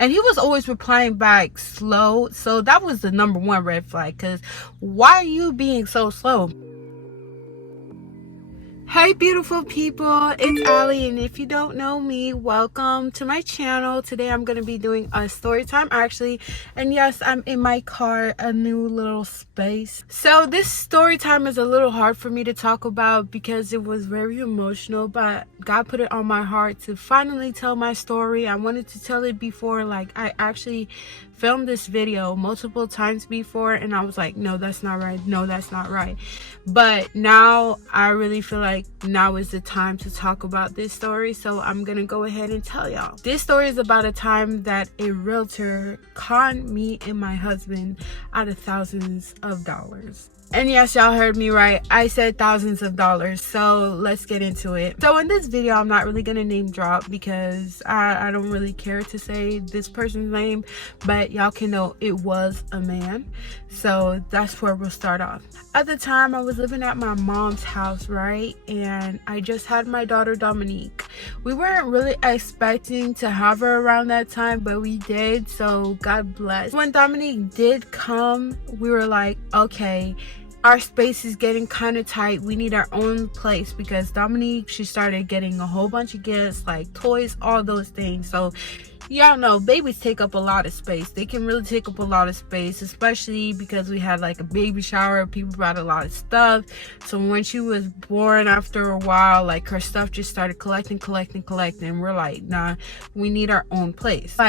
And he was always replying back slow. So that was the number one red flag, because why are you being so slow? Hi beautiful people, it's Ali, and if you don't know me, welcome to my channel. Today I'm going to be doing a story time actually, and yes, I'm in my car, a new little space. So this story time is a little hard for me to talk about because it was very emotional, but God put it on my heart to finally tell my story. I wanted to tell it before, like I actually filmed this video multiple times before, and I was like, no, that's not right, no, that's not right. But now I really feel like now is the time to talk about this story, so I'm gonna go ahead and tell y'all. This story is about a time that a realtor conned me and my husband out of thousands of dollars. And yes, y'all heard me right, I said thousands of dollars. So let's get into it. So in this video, I'm not really gonna name drop because I don't really care to say this person's name, but y'all can know it was a man. So that's where we'll start off. At the time, I was living at my mom's house, right? And I just had my daughter Dominique. We weren't really expecting to have her around that time, but we did, so God bless. When Dominique did come, we were like, okay, our space is getting kind of tight, we need our own place, because Dominique, she started getting a whole bunch of gifts, like toys, all those things. So y'all know babies take up a lot of space. They can really take up a lot of space, especially because we had like a baby shower, people brought a lot of stuff. So when she was born, after a while, like her stuff just started collecting. We're like, nah, we need our own place. So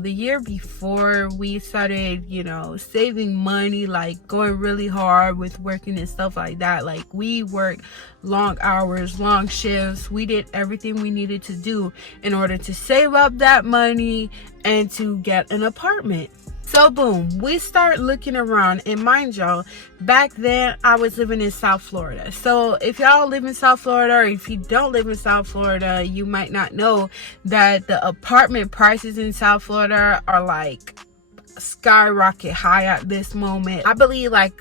the year before, we started, you know, saving money, like going really hard with working and stuff like that. Like we worked long hours, long shifts. We did everything we needed to do in order to save up that money and to get an apartment. So boom, we start looking around, and mind y'all, back then I was living in South Florida. So if y'all live in South Florida, or if you don't live in South Florida, you might not know that the apartment prices in South Florida are like skyrocket high at this moment. I believe like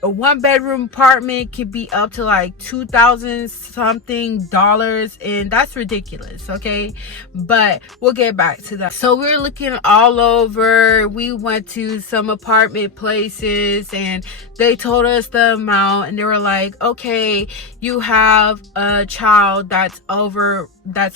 a one-bedroom apartment could be up to like $2,000 something dollars, and that's ridiculous, okay? But we'll get back to that. So we're looking all over. We went to some apartment places, and they told us the amount, and they were like, okay, you have a child that's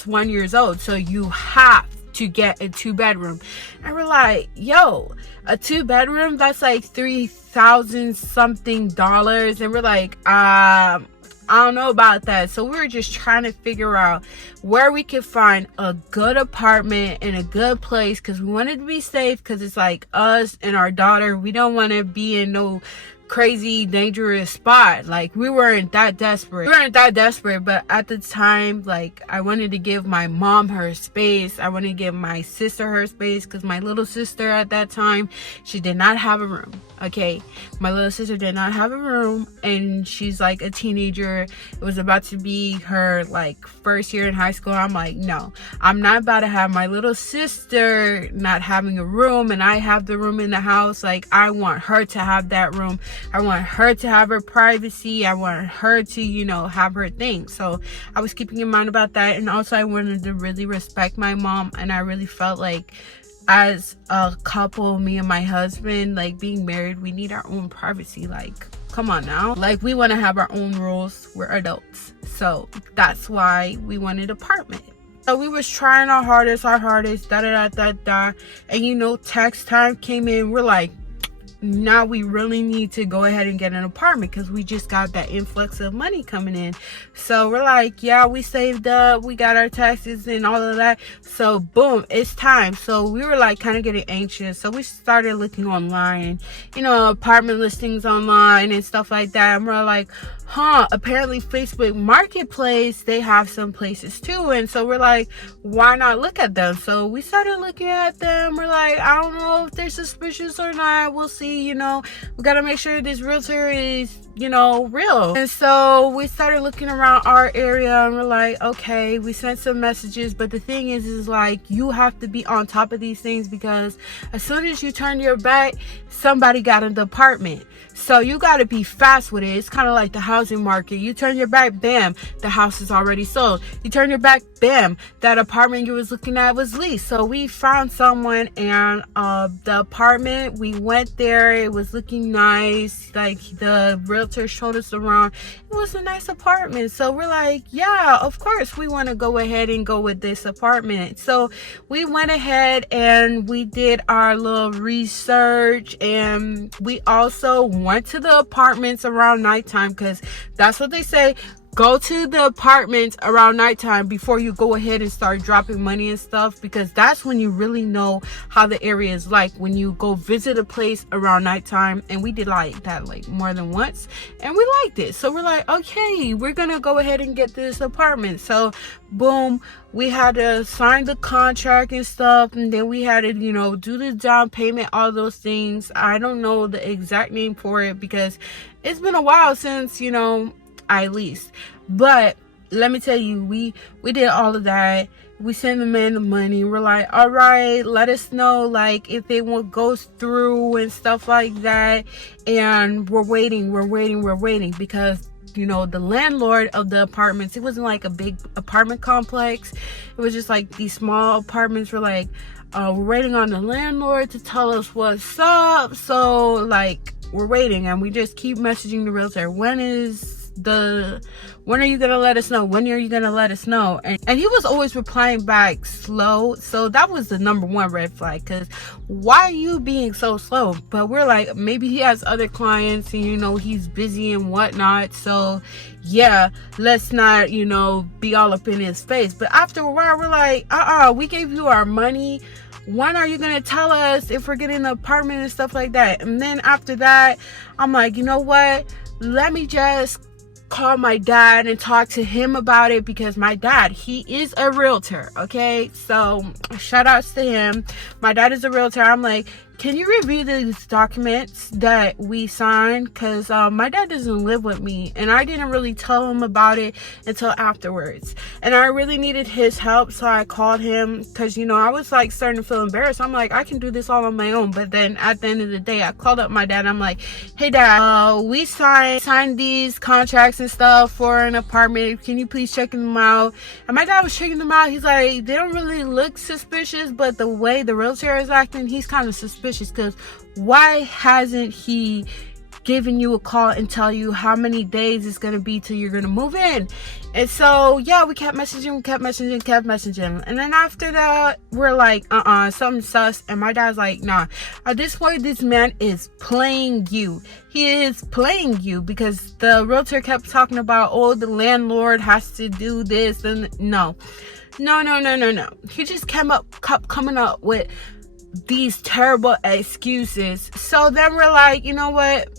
1 year old, so you have to get a 2-bedroom. And we're like, yo, a 2-bedroom, that's like $3,000 something dollars. And we're like, I don't know about that. So we were just trying to figure out where we could find a good apartment in a good place, because we wanted to be safe, because it's like us and our daughter, we don't want to be in no crazy dangerous spot. Like we weren't that desperate, but at the time, like I wanted to give my mom her space, I wanted to give my sister her space, because my little sister at that time, she did not have a room. Okay, my little sister did not have a room, and she's like a teenager. It was about to be her like first year in high school. I'm like, no, I'm not about to have my little sister not having a room and I have the room in the house. Like I want her to have that room. I want her to have her privacy. I want her to, you know, have her thing. So I was keeping in mind about that. And also I wanted to really respect my mom, and I really felt like as a couple, me and my husband, like being married, we need our own privacy. Like come on now, like we want to have our own rules. We're adults, so that's why we wanted an apartment. So we was trying our hardest, and you know, tax time came in. We're like, now we really need to go ahead and get an apartment, because we just got that influx of money coming in. So we're like, yeah, we saved up, we got our taxes and all of that, so boom, it's time. So we were like kind of getting anxious, so we started looking online, you know, apartment listings online and stuff like that. And we're like, apparently Facebook Marketplace, they have some places too. And so we're like, why not look at them? So we started looking at them. We're like, I don't know if they're suspicious or not, we'll see, you know, we gotta make sure this realtor is you know, real. And so we started looking around our area and we're like, okay, we sent some messages, but the thing is like, you have to be on top of these things, because as soon as you turn your back, somebody got an apartment. So you got to be fast with it. It's kind of like the housing market. You turn your back, bam, the house is already sold. You turn your back, bam, that apartment you was looking at was leased. So we found someone, and the apartment, we went there. It was looking nice. Like, the realtor showed us around. It was a nice apartment. So we're like, yeah, of course we want to go ahead and go with this apartment. So we went ahead and we did our little research, and we also went to the apartments around nighttime, because that's what they say. Go to the apartments around nighttime before you go ahead and start dropping money and stuff, because that's when you really know how the area is like when you go visit a place around nighttime. And we did like that like more than once, and we liked it. So we're like, okay, we're gonna go ahead and get this apartment. So boom, we had to sign the contract and stuff, and then we had to, you know, do the down payment, all those things. I don't know the exact name for it because it's been a while since, you know, I leased. But let me tell you, we did all of that. We sent the man the money. We're like, all right, let us know like if it goes through and stuff like that. And we're waiting because, you know, the landlord of the apartments, it wasn't like a big apartment complex. It was just like these small apartments. We're like, we're waiting on the landlord to tell us what's up. So like, we're waiting, and we just keep messaging the realtor. When are you gonna let us know? When are you gonna let us know? And he was always replying back slow. So that was the number one red flag, because why are you being so slow? But we're like, maybe he has other clients and, you know, he's busy and whatnot. So yeah, let's not, you know, be all up in his face. But after a while, we're like, we gave you our money. When are you gonna tell us if we're getting an apartment and stuff like that? And then after that, I'm like, you know what, let me just call my dad and talk to him about it, because my dad, he is a realtor. Okay, so shout outs to him. My dad is a realtor. I'm like, can you review these documents that we signed? Because my dad doesn't live with me, and I didn't really tell him about it until afterwards, and I really needed his help. So I called him, because, you know, I was like starting to feel embarrassed. I'm like, I can do this all on my own. But then at the end of the day, I called up my dad. I'm like, hey dad, we signed these contracts and stuff for an apartment. Can you please check them out? And my dad was checking them out. He's like, they don't really look suspicious, but the way the realtor is acting, he's kind of suspicious. Because why hasn't he given you a call and tell you how many days it's going to be till you're going to move in? And so yeah, we kept messaging. And then after that, we're like, something sus. And my dad's like, nah, at this point, this man is playing you. He is playing you, because the realtor kept talking about, oh, the landlord has to do this. And no. He just kept coming up with these terrible excuses. So then we're like, you know what,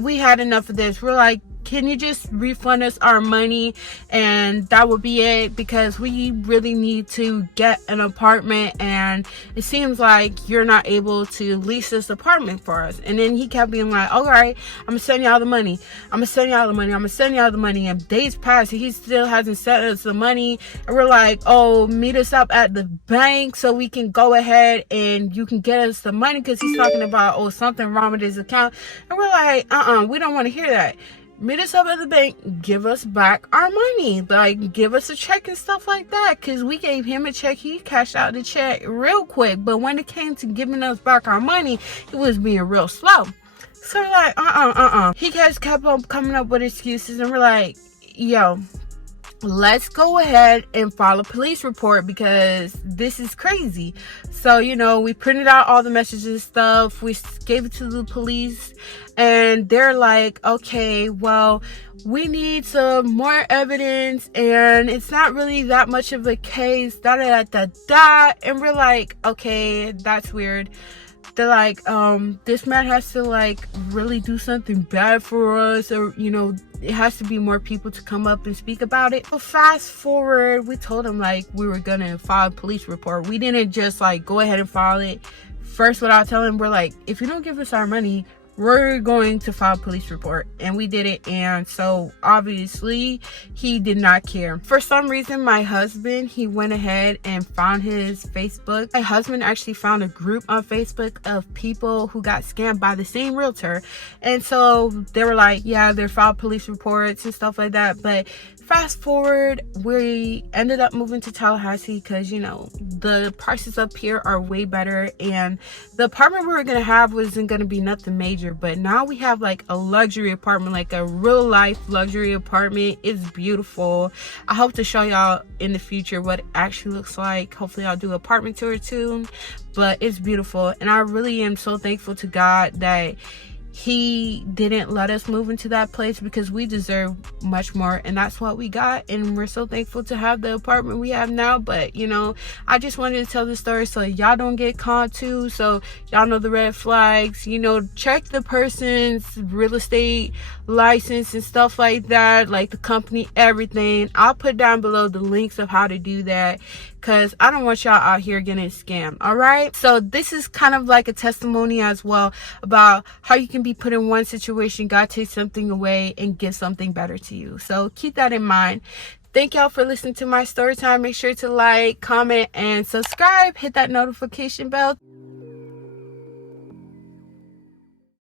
we had enough of this. We're like, can you just refund us our money and that would be it, because we really need to get an apartment, and it seems like you're not able to lease this apartment for us. And then he kept being like, all right, I'm gonna send y'all the money. And days passed, he still hasn't sent us the money. And we're like, oh, meet us up at the bank so we can go ahead and you can get us the money, because he's talking about, oh, something wrong with his account. And we're like, we don't want to hear that. Meet us up at the bank, give us back our money, like give us a check and stuff like that, because we gave him a check, he cashed out the check real quick. But when it came to giving us back our money, it was being real slow. So we're like, he just kept on coming up with excuses, and we're like, yo, let's go ahead and file a police report, because this is crazy. So, you know, we printed out all the messages and stuff, we gave it to the police, and they're like, okay, well, we need some more evidence, and it's not really that much of a case, and we're like, okay, that's weird. They're like, this man has to like really do something bad for us, or, you know, it has to be more people to come up and speak about it. So fast forward, we told him like we were gonna file a police report. We didn't just like go ahead and file it first without telling him. We're like, if you don't give us our money, we're going to file a police report. And we did it. And so obviously he did not care. For some reason, my husband, he went ahead and found his Facebook. My husband actually found a group on Facebook of people who got scammed by the same realtor. And so they were like, yeah, they filed police reports and stuff like that. But fast forward, we ended up moving to Tallahassee because, you know, the prices up here are way better, and the apartment we were gonna have wasn't gonna be nothing major. But now we have like a luxury apartment, like a real life luxury apartment. It's beautiful. I hope to show y'all in the future what it actually looks like. Hopefully I'll do an apartment tour too, but it's beautiful. And I really am so thankful to God that he didn't let us move into that place, because we deserve much more, and that's what we got. And we're so thankful to have the apartment we have now. But you know, I just wanted to tell the story so y'all don't get caught too, so y'all know the red flags. You know, check the person's real estate license and stuff like that, like the company, everything. I'll put down below the links of how to do that, because I don't want y'all out here getting scammed. All right, so this is kind of like a testimony as well about how you can be put in one situation, God takes something away and gives something better to you. So keep that in mind. Thank y'all for listening to my story time. Make sure to like, comment, and subscribe. Hit that notification bell.